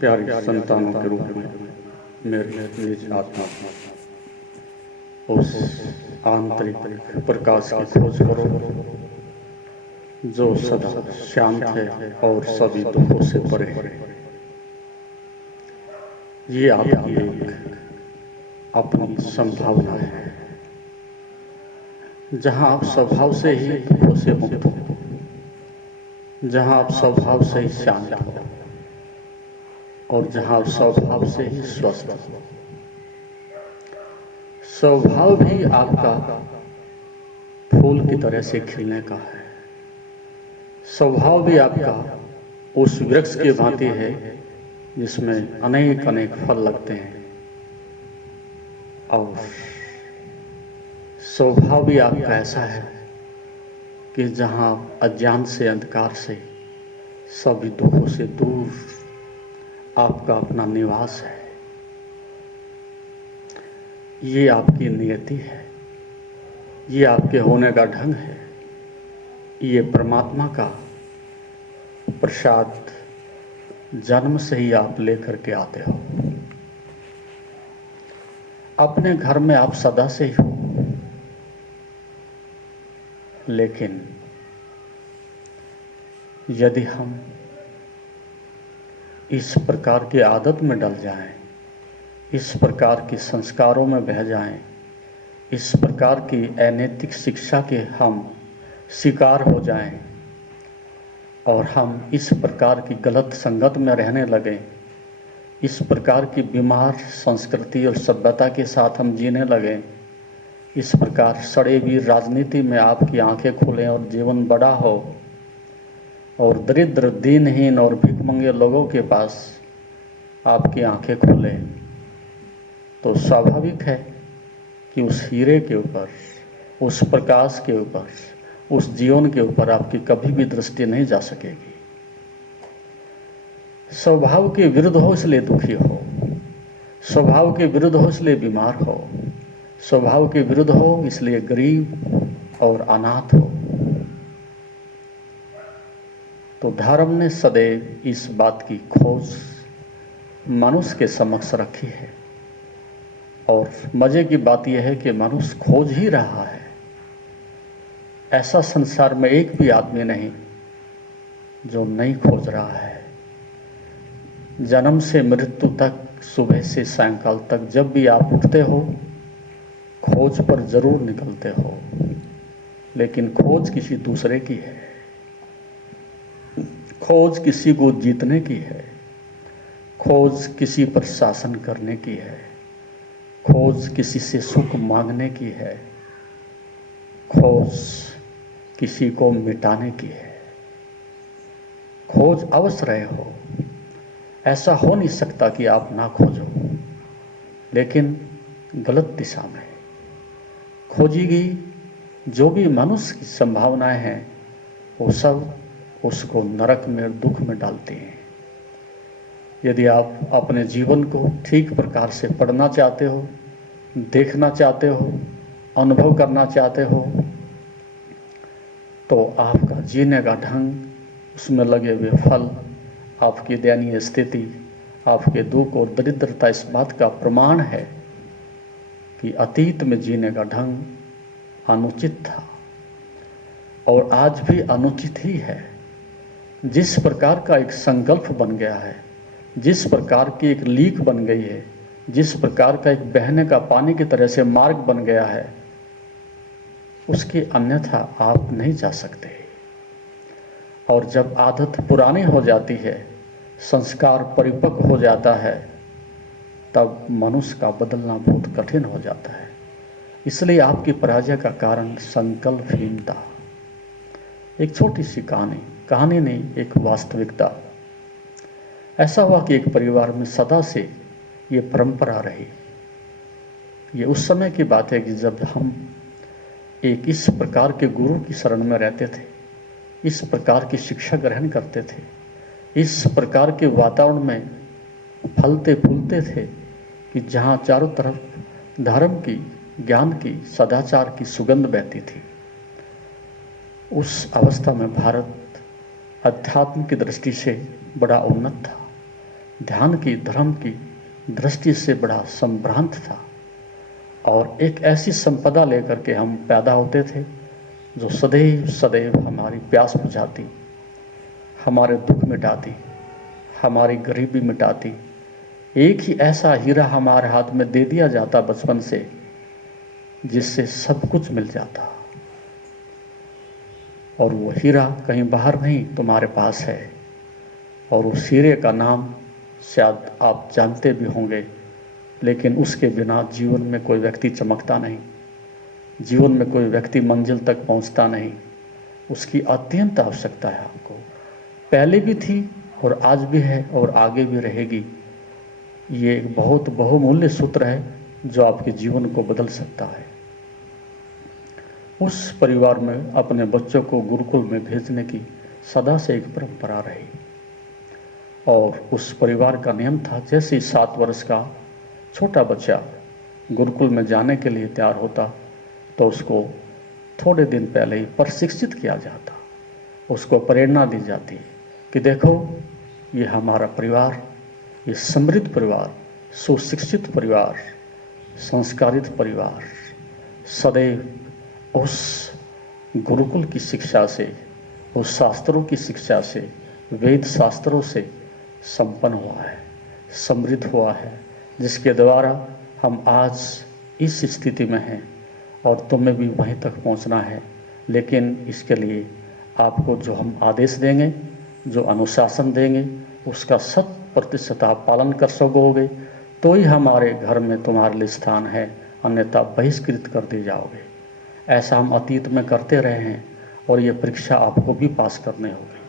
प्यारी संतानों के रूप में मेरे निज आत्मा उस आंतरिक प्रकाश की खोज करो जो सदा शांत है और सभी दुखों से परे है। ये आपकी एक अपनी संभावना है जहां आप स्वभाव से ही दुखों से मुक्त हो, जहां आप स्वभाव से ही शांत हो और जहां आप स्वभाव से ही स्वस्थ हो। स्वभाव भी आपका फूल की तरह से खिलने का है। स्वभाव भी आपका उस वृक्ष की भांति है जिसमें अनेक अनेक फल लगते हैं, और स्वभाव भी आपका ऐसा है कि जहां अज्ञान से, अंधकार से, सभी दुखों से दूर आपका अपना निवास है। ये आपकी नियति है, ये आपके होने का ढंग है, ये परमात्मा का प्रसाद जन्म से ही आप लेकर के आते हो। अपने घर में आप सदा से ही हो, लेकिन यदि हम इस प्रकार की आदत में डल जाएं, इस प्रकार के संस्कारों में बह जाएं, इस प्रकार की अनैतिक शिक्षा के हम शिकार हो जाएं और हम इस प्रकार की गलत संगत में रहने लगें, इस प्रकार की बीमार संस्कृति और सभ्यता के साथ हम जीने लगें, इस प्रकार सड़े हुई राजनीति में आपकी आंखें खुलें और जीवन बड़ा हो और दरिद्र, दीनहीन और भिखमंगे लोगों के पास आपकी आंखें खुलें, तो स्वाभाविक है कि उस हीरे के ऊपर, उस प्रकाश के ऊपर, उस जीवन के ऊपर आपकी कभी भी दृष्टि नहीं जा सकेगी। स्वभाव के विरुद्ध हो इसलिए दुखी हो, स्वभाव के विरुद्ध हो इसलिए बीमार हो, स्वभाव के विरुद्ध हो इसलिए गरीब और अनाथ हो। तो धर्म ने सदैव इस बात की खोज मनुष्य के समक्ष रखी है, और मजे की बात यह है कि मनुष्य खोज ही रहा है। ऐसा संसार में एक भी आदमी नहीं जो नहीं खोज रहा है। जन्म से मृत्यु तक, सुबह से सायंकाल तक, जब भी आप उठते हो खोज पर जरूर निकलते हो, लेकिन खोज किसी दूसरे की है, खोज किसी को जीतने की है, खोज किसी पर शासन करने की है, खोज किसी से सुख मांगने की है, खोज किसी को मिटाने की है। खोज अवश्य रहे हो, ऐसा हो नहीं सकता कि आप ना खोजो, लेकिन गलत दिशा में खोजी गई जो भी मनुष्य की संभावनाएं हैं वो सब उसको नरक में, दुख में डालती हैं। यदि आप अपने जीवन को ठीक प्रकार से पढ़ना चाहते हो, देखना चाहते हो, अनुभव करना चाहते हो, तो आपका जीने का ढंग, उसमें लगे हुए फल, आपकी दयनीय स्थिति, आपके दुख और दरिद्रता इस बात का प्रमाण है कि अतीत में जीने का ढंग अनुचित था और आज भी अनुचित ही है। जिस प्रकार का एक संकल्प बन गया है, जिस प्रकार की एक लीक बन गई है, जिस प्रकार का एक बहने का पानी की तरह से मार्ग बन गया है, उसके अन्यथा आप नहीं जा सकते। और जब आदत पुरानी हो जाती है, संस्कार परिपक्व हो जाता है, तब मनुष्य का बदलना बहुत कठिन हो जाता है। इसलिए आपकी पराजय का कारण संकल्पहीनता। एक छोटी सी कहानी नहीं, एक वास्तविकता। ऐसा हुआ कि एक परिवार में सदा से ये परंपरा रही। ये उस समय की बात है कि जब हम एक इस प्रकार के गुरु की शरण में रहते थे, इस प्रकार की शिक्षा ग्रहण करते थे, इस प्रकार के वातावरण में फलते फूलते थे कि जहाँ चारों तरफ धर्म की, ज्ञान की, सदाचार की सुगंध बहती थी। उस अवस्था में भारत अध्यात्म की दृष्टि से बड़ा उन्नत था, ध्यान की, धर्म की दृष्टि से बड़ा संभ्रांत था, और एक ऐसी संपदा लेकर के हम पैदा होते थे जो सदैव सदैव हमारी प्यास बुझाती, हमारे दुख मिटाती, हमारी गरीबी मिटाती। एक ही ऐसा हीरा हमारे हाथ में दे दिया जाता बचपन से, जिससे सब कुछ मिल जाता, और वो हीरा कहीं बाहर नहीं, तुम्हारे पास है। और उस हीरे का नाम शायद आप जानते भी होंगे, लेकिन उसके बिना जीवन में कोई व्यक्ति चमकता नहीं, जीवन में कोई व्यक्ति मंजिल तक पहुंचता नहीं। उसकी अत्यंत आवश्यकता है आपको, पहले भी थी और आज भी है और आगे भी रहेगी। ये एक बहुत बहुमूल्य सूत्र है जो आपके जीवन को बदल सकता है। उस परिवार में अपने बच्चों को गुरुकुल में भेजने की सदा से एक परंपरा रही, और उस परिवार का नियम था, जैसे ही 7 वर्ष का छोटा बच्चा गुरुकुल में जाने के लिए तैयार होता तो उसको थोड़े दिन पहले ही प्रशिक्षित किया जाता, उसको प्रेरणा दी जाती कि देखो, ये हमारा परिवार, ये समृद्ध परिवार, सुशिक्षित परिवार, संस्कारित परिवार सदैव उस गुरुकुल की शिक्षा से, उस शास्त्रों की शिक्षा से, वेद शास्त्रों से संपन्न हुआ है, समृद्ध हुआ है, जिसके द्वारा हम आज इस स्थिति में हैं, और तुम्हें भी वहीं तक पहुंचना है। लेकिन इसके लिए आपको जो हम आदेश देंगे, जो अनुशासन देंगे, उसका 100% आप पालन कर सकोगे तो ही हमारे घर में तुम्हारे लिए स्थान है, अन्यथा बहिष्कृत कर दिए जाओगे। ऐसा हम अतीत में करते रहे हैं, और ये परीक्षा आपको भी पास करनी होगी।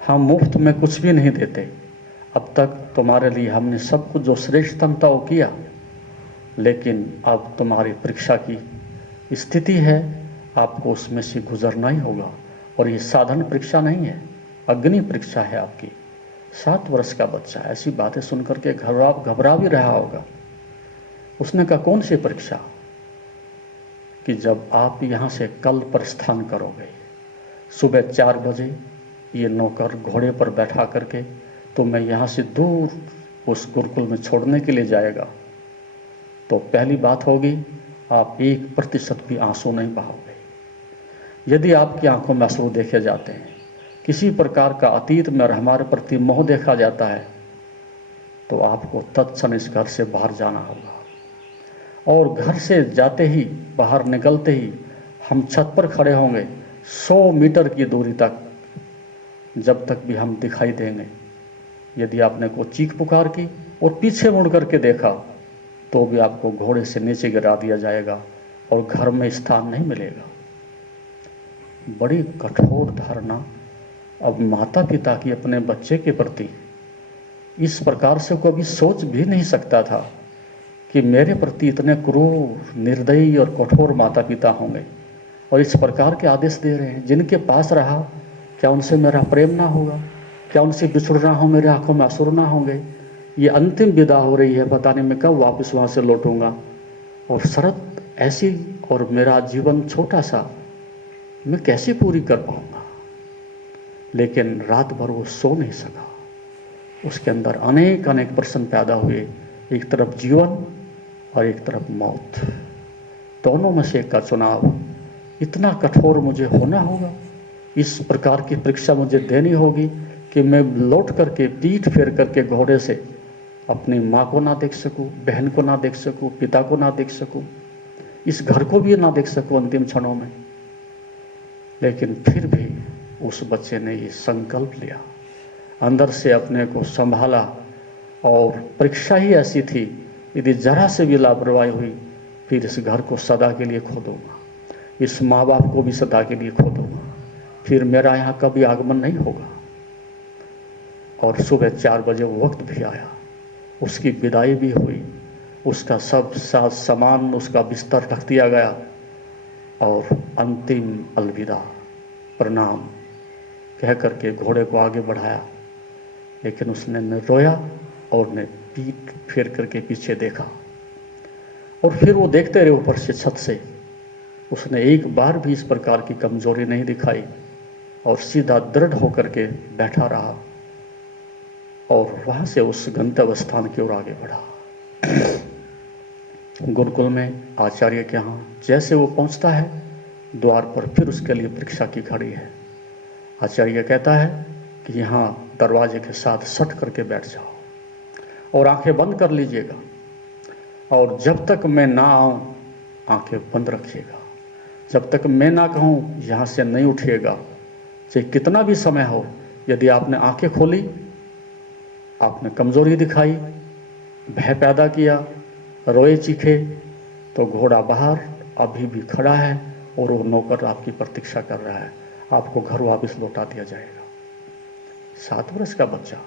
हम मुफ्त में कुछ भी नहीं देते, अब तक तुम्हारे लिए हमने सब कुछ जो श्रेष्ठतम था वो किया, लेकिन अब तुम्हारी परीक्षा की स्थिति है, आपको उसमें से गुजरना ही होगा। और ये साधारण परीक्षा नहीं है, अग्नि परीक्षा है आपकी। 7 वर्ष का बच्चा ऐसी बातें सुनकर के घबरा भी रहा होगा। उसने कहा, कौन सी परीक्षा? कि जब आप यहाँ से कल प्रस्थान करोगे, सुबह 4 बजे ये नौकर घोड़े पर बैठा करके तो मैं यहाँ से दूर उस गुरुकुल में छोड़ने के लिए जाएगा, तो पहली बात होगी, आप 1% भी आंसू नहीं बहाओगे। यदि आपकी आंखों में आंसू देखे जाते हैं, किसी प्रकार का अतीत में हमारे प्रति मोह देखा जाता है, तो आपको तत्क्षण इस घर से बाहर जाना होगा। और घर से जाते ही, बाहर निकलते ही हम छत पर खड़े होंगे 100 मीटर की दूरी तक, जब तक भी हम दिखाई देंगे। यदि आपने को चीख पुकार की और पीछे मुड़ करके देखा, तो भी आपको घोड़े से नीचे गिरा दिया जाएगा और घर में स्थान नहीं मिलेगा। बड़ी कठोर धारणा अब माता पिता की अपने बच्चे के प्रति। इस प्रकार से कभी सोच भी नहीं सकता था कि मेरे प्रति इतने क्रूर, निर्दयी और कठोर माता पिता होंगे, और इस प्रकार के आदेश दे रहे हैं। जिनके पास रहा, क्या उनसे मेरा प्रेम ना होगा? क्या उनसे बिछुड़ना हो, मेरे आंखों में आंसू ना होंगे? ये अंतिम विदा हो रही है, पता नहीं मैं कब वापस वहाँ से लौटूंगा, और शर्त ऐसी, और मेरा जीवन छोटा सा, मैं कैसे पूरी कर पाऊंगा? लेकिन रात भर वो सो नहीं सका। उसके अंदर अनेक अनेक प्रश्न पैदा हुए, एक तरफ जीवन और एक तरफ मौत, दोनों में से एक का चुनाव। इतना कठोर मुझे होना होगा, इस प्रकार की परीक्षा मुझे देनी होगी कि मैं लौट करके, पीठ फेर करके घोड़े से अपनी माँ को ना देख सकूं, बहन को ना देख सकूं, पिता को ना देख सकूं, इस घर को भी ना देख सकूं अंतिम क्षणों में। लेकिन फिर भी उस बच्चे ने ये संकल्प लिया, अंदर से अपने को संभाला, और परीक्षा ही ऐसी थी, यदि जरा से भी लापरवाही हुई, फिर इस घर को सदा के लिए खो दूंगा, इस माँ बाप को भी सदा के लिए खो दूंगा, फिर मेरा यहाँ कभी आगमन नहीं होगा। और सुबह 4 बजे वो वक्त भी आया, उसकी विदाई भी हुई, उसका सब सामान, उसका बिस्तर रख दिया गया, और अंतिम अलविदा, प्रणाम कह करके घोड़े को आगे बढ़ाया। लेकिन उसने न रोया और न पीठ फेर करके पीछे देखा। और फिर वो देखते रहे ऊपर से, छत से। उसने एक बार भी इस प्रकार की कमजोरी नहीं दिखाई, और सीधा दृढ़ होकर के बैठा रहा। और वहाँ से उस गंतव्य स्थान की ओर आगे बढ़ा। गुरुकुल में आचार्य के यहाँ जैसे वो पहुँचता है, द्वार पर फिर उसके लिए परीक्षा की घड़ी है। आचार्य कहता है कि यहाँ दरवाजे के साथ सट करके बैठ जाओ और आंखें बंद कर लीजिएगा, और जब तक मैं ना आऊँ आंखें बंद रखिएगा। जब तक मैं ना कहूँ यहाँ से नहीं उठिएगा, चाहे कितना भी समय हो। यदि आपने आंखें खोली, आपने कमज़ोरी दिखाई, भय पैदा किया, रोए चीखे, तो घोड़ा बाहर अभी भी खड़ा है और वो नौकर आपकी प्रतीक्षा कर रहा है। आपको घर वापस लौटा दिया जाएगा। 7 वर्ष का बच्चा,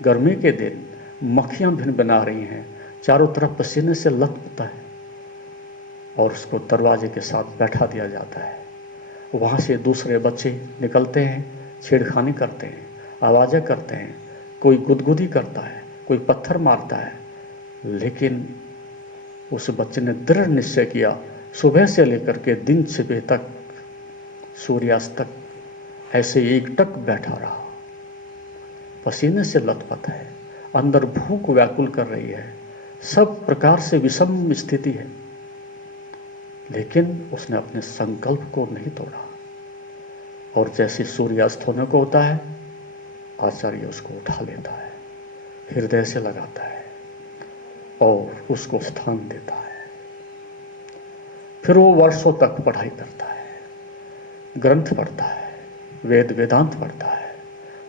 गर्मी के दिन मक्खियाँ भिन बना रही हैं, चारों तरफ पसीने से लथपथ है, और उसको दरवाजे के साथ बैठा दिया जाता है। वहाँ से दूसरे बच्चे निकलते हैं, छेड़खानी करते हैं, आवाज़ें करते हैं, कोई गुदगुदी करता है, कोई पत्थर मारता है। लेकिन उस बच्चे ने दृढ़ निश्चय किया, सुबह से लेकर के दिन छिपे तक, सूर्यास्त तक ऐसे एकटक बैठा रहा। पसीने से लथपथ है, अंदर भूख व्याकुल कर रही है, सब प्रकार से विषम स्थिति है, लेकिन उसने अपने संकल्प को नहीं तोड़ा। और जैसे सूर्यास्त होने को होता है, आचार्य उसको उठा लेता है, हृदय से लगाता है और उसको स्थान देता है। फिर वो वर्षों तक पढ़ाई करता है, ग्रंथ पढ़ता है, वेद वेदांत पढ़ता है,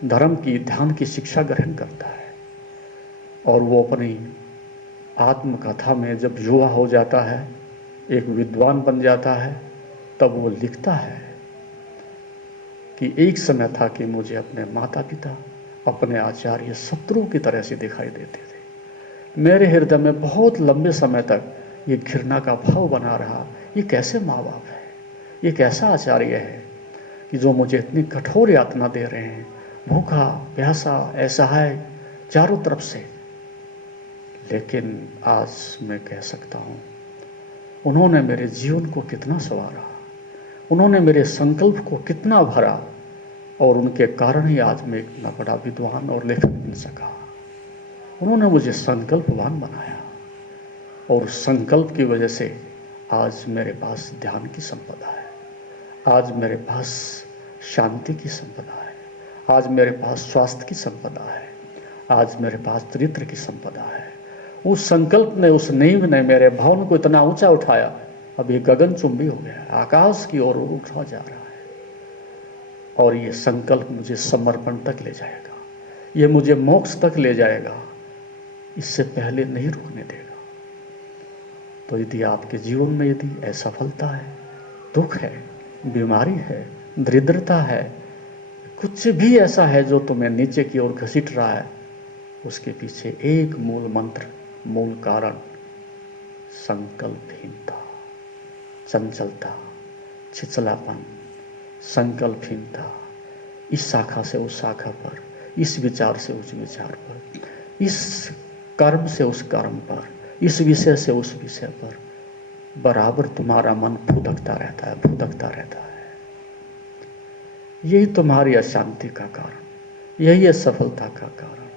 धर्म की ध्यान की शिक्षा ग्रहण करता है। और वो अपनी आत्मकथा में जब युवा हो जाता है, एक विद्वान बन जाता है, तब वो लिखता है कि एक समय था कि मुझे अपने माता पिता, अपने आचार्य शत्रु की तरह से दिखाई देते थे। मेरे हृदय में बहुत लंबे समय तक ये घृणा का भाव बना रहा, ये कैसे माँ बाप है, ये कैसा आचार्य है कि जो मुझे इतनी कठोर यातना दे रहे हैं, भूखा प्यासा असहाय चारों तरफ से। लेकिन आज मैं कह सकता हूँ, उन्होंने मेरे जीवन को कितना संवारा, उन्होंने मेरे संकल्प को कितना भरा, और उनके कारण ही आज मैं इतना बड़ा विद्वान और लेखक बन सका। उन्होंने मुझे संकल्पवान बनाया, और संकल्प की वजह से आज मेरे पास ध्यान की संपदा है, आज मेरे पास शांति की संपदा है, आज मेरे पास स्वास्थ्य की संपदा है, आज मेरे पास चरित्र की संपदा है। उस संकल्प ने, उस नींव ने मेरे भवन को इतना ऊंचा उठाया, अभी गगनचुंबी हो गया, आकाश की ओर उठा जा रहा है। और ये संकल्प मुझे समर्पण तक ले जाएगा, ये मुझे मोक्ष तक ले जाएगा, इससे पहले नहीं रुकने देगा। तो यदि आपके जीवन में यदि असफलता है, दुख है, बीमारी है, दरिद्रता है, कुछ भी ऐसा है जो तुम्हें नीचे की ओर घसीट रहा है, उसके पीछे एक मूल मंत्र, मूल कारण संकल्पहीनता, चंचलता, छिछलापन, संकल्पहीनता। इस शाखा से उस शाखा पर, इस विचार से उस विचार पर, इस कर्म से उस कर्म पर, इस विषय से उस विषय पर बराबर तुम्हारा मन भुदकता रहता है, भुदकता रहता है। यही तुम्हारी अशांति का कारण, यही असफलता का कारण।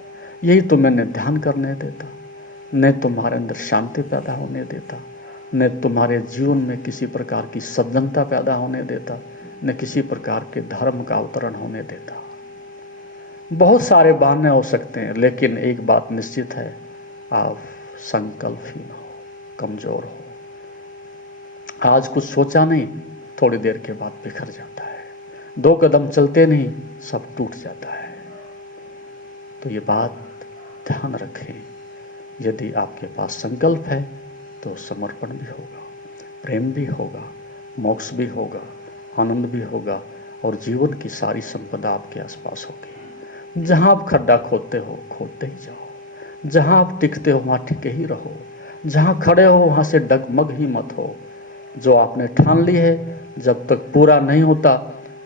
यही तुम्हें न ध्यान करने देता, न तुम्हारे अंदर शांति पैदा होने देता, न तुम्हारे जीवन में किसी प्रकार की सज्जनता पैदा होने देता, न किसी प्रकार के धर्म का अवतरण होने देता। बहुत सारे बहाने हो सकते हैं, लेकिन एक बात निश्चित है, आप संकल्पहीन हो, कमजोर हो। आज कुछ सोचा नहीं, थोड़ी देर के बाद बिखर जाता है। 2 कदम चलते नहीं, सब टूट जाता है। तो ये बात ध्यान रखें, यदि आपके पास संकल्प है तो समर्पण भी होगा, प्रेम भी होगा, मोक्ष भी होगा, आनंद भी होगा, और जीवन की सारी संपदा आपके आसपास होगी। जहाँ आप खड्डा खोदते हो, खोदते ही जाओ। जहाँ आप टिकते हो, वहाँ टिके ही रहो। जहाँ खड़े हो, वहाँ से डगमग ही मत हो। जो आपने ठान ली है, जब तक पूरा नहीं होता,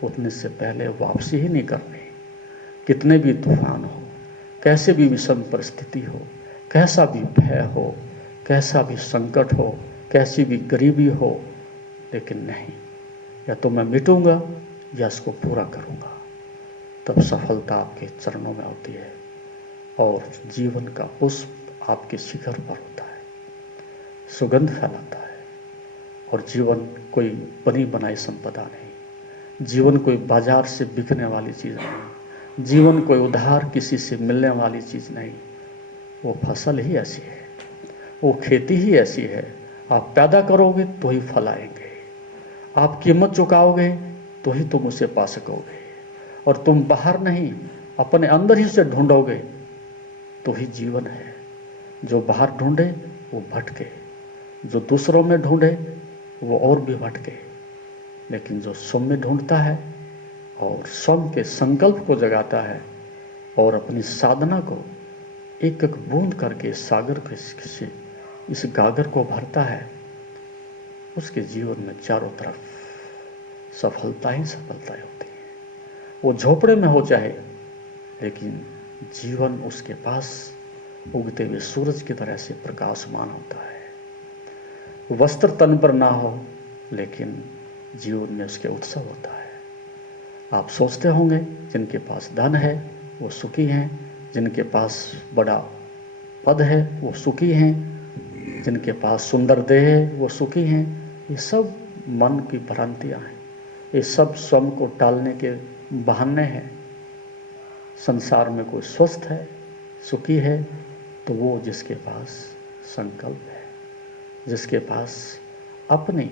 उतने से पहले वापसी ही नहीं करनी। कितने भी तूफान हो, कैसे भी विषम परिस्थिति हो, कैसा भी भय हो, कैसा भी संकट हो, कैसी भी गरीबी हो, लेकिन नहीं, या तो मैं मिटूंगा या इसको पूरा करूंगा। तब सफलता आपके चरणों में होती है, और जीवन का पुष्प आपके शिखर पर होता है, सुगंध फैलाता है। और जीवन कोई बनी बनाई संपदा नहीं, जीवन कोई बाजार से बिकने वाली चीज़ नहीं, जीवन कोई उधार किसी से मिलने वाली चीज़ नहीं। वो फसल ही ऐसी है, वो खेती ही ऐसी है। आप पैदा करोगे तो ही फल आएंगे, आप कीमत चुकाओगे तो ही तुम उसे पा सकोगे। और तुम बाहर नहीं, अपने अंदर ही उसे ढूंढोगे तो ही जीवन है। जो बाहर ढूंढे वो भटके, जो दूसरों में ढूंढे वो और भी भटके। लेकिन जो स्वयं में ढूंढता है और स्वयं के संकल्प को जगाता है और अपनी साधना को एक एक बूंद करके सागर के से इस गागर को भरता है, उसके जीवन में चारों तरफ सफलता ही सफलताएं होती हैं। वो झोपड़े में हो चाहे, लेकिन जीवन उसके पास उगते हुए सूरज की तरह से प्रकाशमान होता है। वस्त्र तन पर ना हो, लेकिन जीवन में उसके उत्सव होता है। आप सोचते होंगे जिनके पास धन है वो सुखी हैं, जिनके पास बड़ा पद है वो सुखी हैं, जिनके पास सुंदर देह है वो सुखी हैं। ये सब मन की भ्रांतियाँ हैं, ये सब स्वयं को टालने के बहाने हैं। संसार में कोई स्वस्थ है, सुखी है, तो वो जिसके पास संकल्प है, जिसके पास अपनी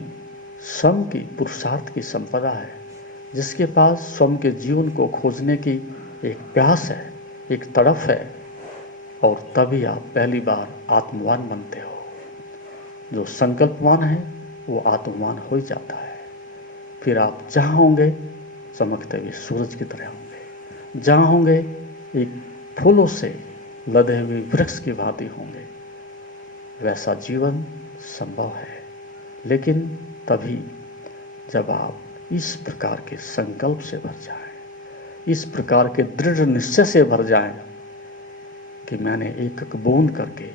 स्वयं की पुरुषार्थ की संपदा है, जिसके पास स्वयं के जीवन को खोजने की एक प्यास है, एक तड़फ है। और तभी आप पहली बार आत्मवान बनते हो। जो संकल्पवान है वो आत्मवान हो ही जाता है। फिर आप जहाँ होंगे चमकते हुए सूरज की तरह होंगे, जहाँ होंगे एक फूलों से लदे हुए वृक्ष की भांति होंगे। वैसा जीवन संभव है, लेकिन तभी जब आप इस प्रकार के संकल्प से भर जाएं, इस प्रकार के दृढ़ निश्चय से भर जाएं कि मैंने एक एक बूंद करके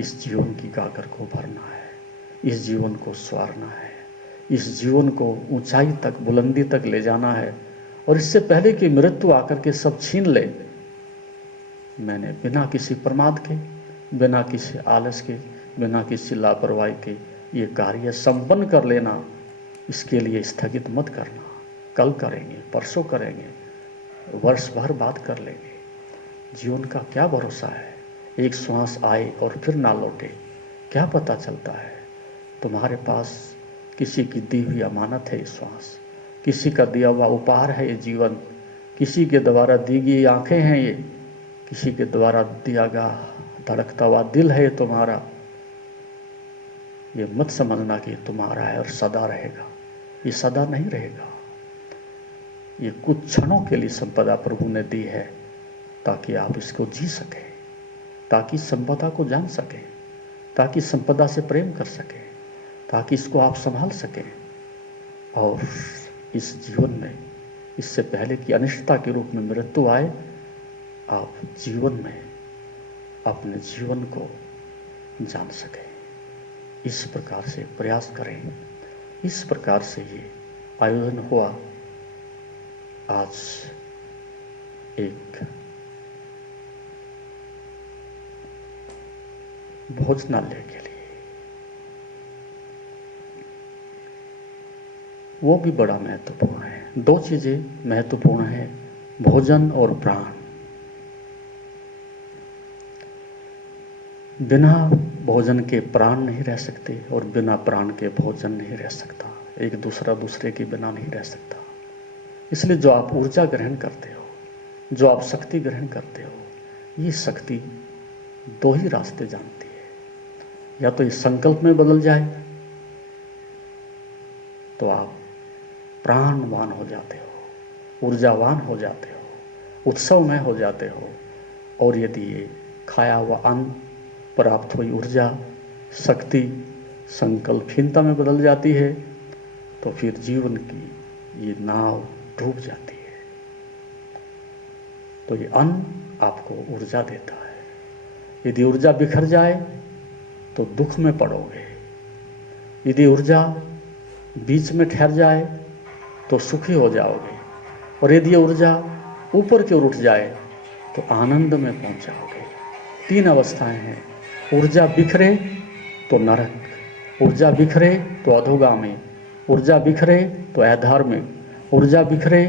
इस जीवन की गागर को भरना है, इस जीवन को संवारना है, इस जीवन को ऊंचाई तक, बुलंदी तक ले जाना है। और इससे पहले कि मृत्यु आकर के सब छीन ले, मैंने बिना किसी प्रमाद के, बिना किसी आलस के, बिना किसी लापरवाही के ये कार्य संपन्न कर लेना। इसके लिए स्थगित मत करना, कल करेंगे, परसों करेंगे, वर्ष भर बाद कर लेंगे। जीवन का क्या भरोसा है, एक श्वास आए और फिर ना लौटे, क्या पता चलता है। तुम्हारे पास किसी की दी हुई अमानत है ये श्वास, किसी का दिया हुआ उपहार है ये जीवन, किसी के द्वारा दी गई आंखें हैं ये, किसी के द्वारा दिया गया धड़कता हुआ दिल है ये तुम्हारा। ये मत समझना कि तुम्हारा है और सदा रहेगा, ये सदा नहीं रहेगा। ये कुछ क्षणों के लिए संपदा प्रभु ने दी है, ताकि आप इसको जी सकें, ताकि संपदा को जान सकें, ताकि संपदा से प्रेम कर सकें, ताकि इसको आप संभाल सकें। और इस जीवन में इससे पहले कि अनिष्टता के रूप में मृत्यु आए, आप जीवन में अपने जीवन को जान सकें। इस प्रकार से प्रयास करें। इस प्रकार से ये आयोजन हुआ आज एक भोजनालय के लिए। वो भी बड़ा महत्वपूर्ण है। दो चीजें महत्वपूर्ण है, भोजन और प्राण। बिना भोजन के प्राण नहीं रह सकते और बिना प्राण के भोजन नहीं रह सकता। एक दूसरा दूसरे के बिना नहीं रह सकता। इसलिए जो आप ऊर्जा ग्रहण करते हो, जो आप शक्ति ग्रहण करते हो, ये शक्ति दो ही रास्ते जानती है। या तो ये संकल्प में बदल जाए तो आप प्राणवान हो जाते हो, ऊर्जावान हो जाते हो, उत्सवमय हो जाते हो। और यदि ये खाया हुआ अन्न, प्राप्त हुई ऊर्जा, शक्ति संकल्पहीनता में बदल जाती है, तो फिर जीवन की ये नाव डूब जाती है। तो ये अन्न आपको ऊर्जा देता है। यदि ऊर्जा बिखर जाए तो दुख में पड़ोगे, यदि ऊर्जा बीच में ठहर जाए तो सुखी हो जाओगे, और यदि ऊर्जा ऊपर की ओर उठ जाए तो आनंद में पहुंच जाओगे। तीन अवस्थाएं हैं। ऊर्जा बिखरे तो नरक, ऊर्जा बिखरे तो अधोगामी, ऊर्जा बिखरे तो अधार्मिक, ऊर्जा बिखरे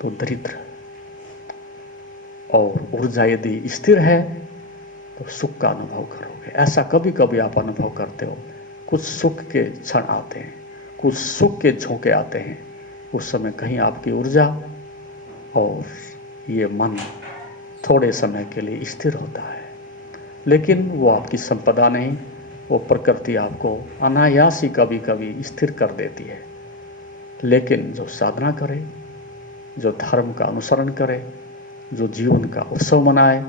तो दरिद्र। और ऊर्जा यदि स्थिर है तो सुख का अनुभव करोगे। ऐसा कभी कभी आप अनुभव करते हो, कुछ सुख के क्षण आते हैं, कुछ सुख के झोंके आते हैं, उस समय कहीं आपकी ऊर्जा और ये मन थोड़े समय के लिए स्थिर होता है, लेकिन वो आपकी संपदा नहीं, वो प्रकृति आपको अनायास ही कभी कभी स्थिर कर देती है। लेकिन जो साधना करे, जो धर्म का अनुसरण करे, जो जीवन का उत्सव मनाए,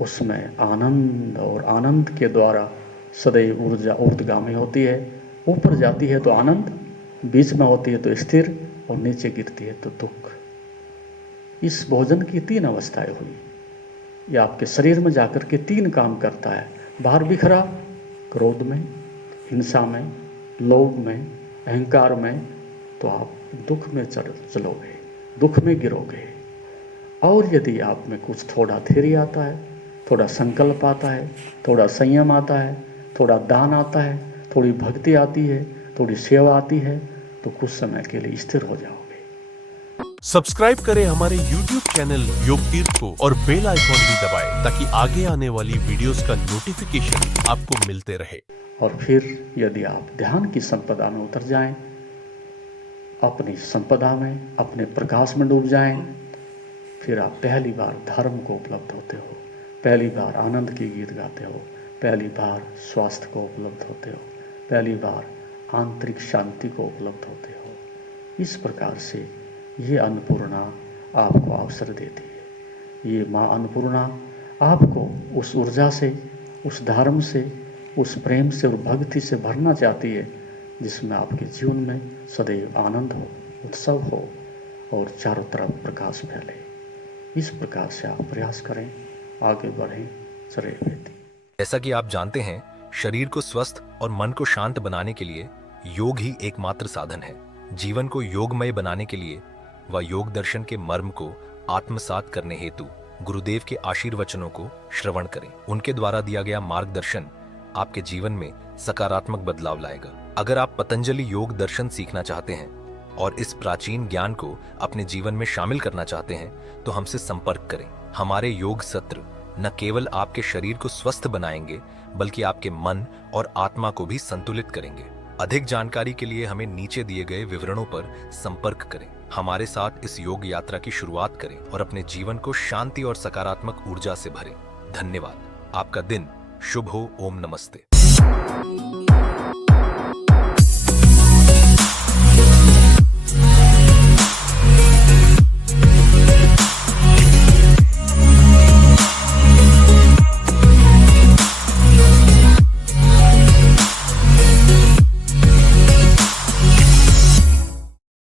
उसमें आनंद, और आनंद के द्वारा सदैव ऊर्जा ऊर्ध्वगामी होती है। ऊपर जाती है तो आनंद, बीच में होती है तो स्थिर, और नीचे गिरती है तो दुख। इस भोजन की तीन अवस्थाएं हुई। यह आपके शरीर में जाकर के तीन काम करता है। बाहर बिखरा क्रोध में, हिंसा में, लोभ में, अहंकार में, तो आप दुख में चलोगे, दुख में गिरोगे। और यदि आप में कुछ थोड़ा धैर्य आता है, थोड़ा संकल्प आता है, थोड़ा संयम आता है, थोड़ा दान आता है, थोड़ी भक्ति आती है, थोड़ी सेवा आती है, तो कुछ समय के लिए स्थिर हो जाओगे। सब्सक्राइब करें हमारे YouTube चैनल योग तीर्थ को और बेल आइकॉन भी दबाएं ताकि आगे आने वाली वीडियोस का नोटिफिकेशन आपको मिलते रहे। और फिर यदि आप ध्यान की संपदा में उतर जाएं, अपनी संपदा में, अपने प्रकाश में डूब जाएं, फिर आप पहली बार धर्म को उपलब्ध होते हो, पहली बार आनंद के गीत गाते हो, पहली बार स्वास्थ्य को उपलब्ध होते हो, पहली बार आंतरिक शांति को उपलब्ध होते हो। इस प्रकार से ये अन्नपूर्णा आपको अवसर देती है। ये माँ अन्नपूर्णा आपको उस ऊर्जा से, उस धर्म से, उस प्रेम से और भक्ति से भरना चाहती है, जिसमें आपके जीवन में सदैव आनंद हो, उत्सव हो और चारों तरफ प्रकाश फैले। इस प्रकार से आप प्रयास करें, आगे बढ़ें, चले बेटी। जैसा कि आप जानते हैं, शरीर को स्वस्थ और मन को शांत बनाने के लिए योग ही एकमात्र साधन है। जीवन को योगमय बनाने के लिए व योग दर्शन के मर्म को आत्मसात करने हेतु गुरुदेव के आशीर्वचनों को श्रवण करें। उनके द्वारा दिया गया मार्गदर्शन आपके जीवन में सकारात्मक बदलाव लाएगा। अगर आप पतंजलि योग दर्शन सीखना चाहते हैं और इस प्राचीन ज्ञान को अपने जीवन में शामिल करना चाहते हैं तो हमसे संपर्क करें। हमारे योग सत्र न केवल आपके शरीर को स्वस्थ बनाएंगे बल्कि आपके मन और आत्मा को भी संतुलित करेंगे। अधिक जानकारी के लिए हमें नीचे दिए गए विवरणों पर संपर्क करें। हमारे साथ इस योग यात्रा की शुरुआत करें और अपने जीवन को शांति और सकारात्मक ऊर्जा से भरें। धन्यवाद। आपका दिन शुभ हो। ओम नमस्ते।